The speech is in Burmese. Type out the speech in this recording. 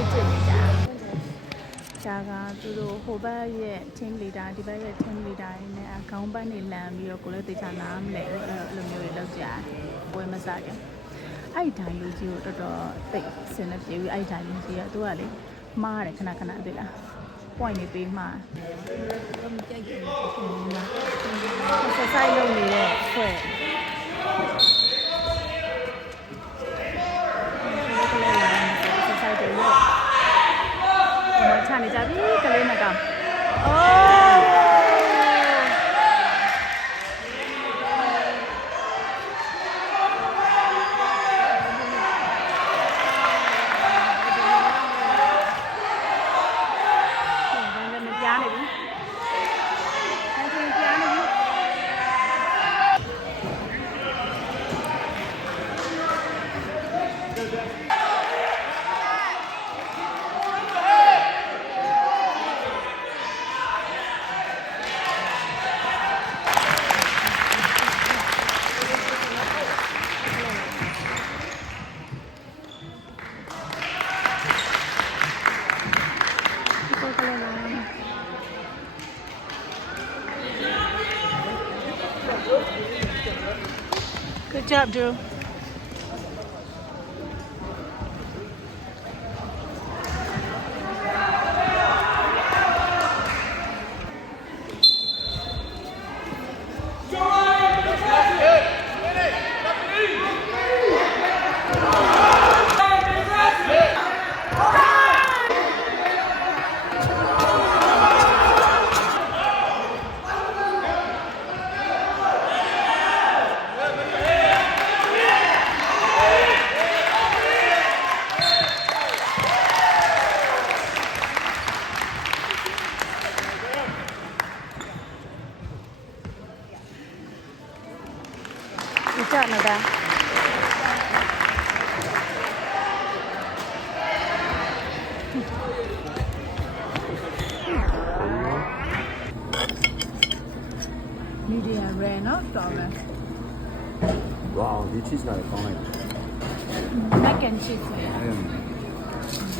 လေးကျင့်နေကြဒါကသူတို့ဟိုဘက်ရဲ့ team leader ဒီဘက်ရဲ့ team leader တွေနဲ့ခေါင်းပတ်နေလန်ပြီးတော့ကိုလည်းတေချာနားမလဲအဲ့လိုမျိုးတွေလုပ်ကြတယ်ပွဲမစားကြအဲ့ဒီဒိုင်လူကြီးကိုတော်တော်သိစင်နေပြေပြီးအဲ့ဒီဒိုင်လူကြီးကသူကလေမှားတယ်ခဏခဏသိလား point နေပေးမှာတော့မကြိုက်ဘူးဆက်လုပ်နေတဲ့ဖွဲ့ချနေကြပြီကလေးမကောင်အိုးGood job, Drew. Good job, Nada. Medium rare, no? Dorman. Wow, this cheese is fine. Mac and cheese. Yeah.